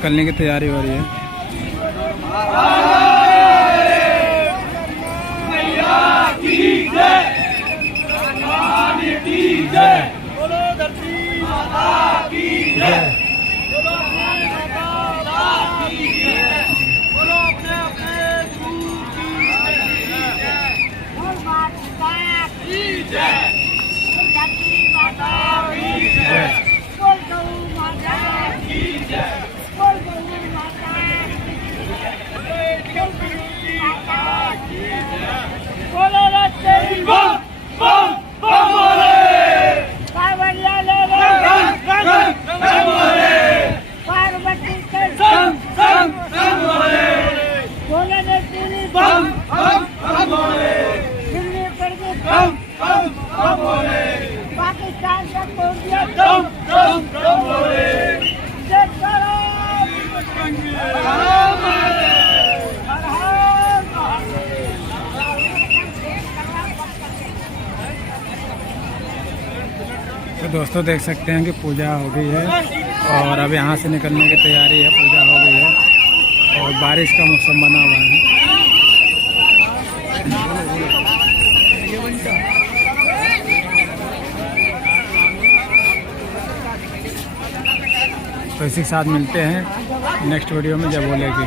निकलने की तैयारी हो रही है। बोलो धरती माता की जय। बोलो अपने माता की जय। बोलो अपने अपने गुरु की जय। बोल माता की जय। धरती माता की जय। बोल गौ माता की जय। बोल गौ माता की जय। बोल गौ माता की जय। बोलो तेरी बम बम बम बोले। कावड़िया ले रे रंग बोले। पार्वती के संग संग बोले। बोले ने तेरी बम बम बम बोले। दिल्ली पर के बम बम बम बोले। पाकिस्तान का कोरिया बम बम बम बोले। जय सलाम तो दोस्तों देख सकते हैं कि पूजा हो गई है और अब यहाँ से निकलने की तैयारी है। पूजा हो गई है और बारिश का मौसम बना हुआ है। तो इसी के साथ मिलते हैं नेक्स्ट वीडियो में जब बोलेगी।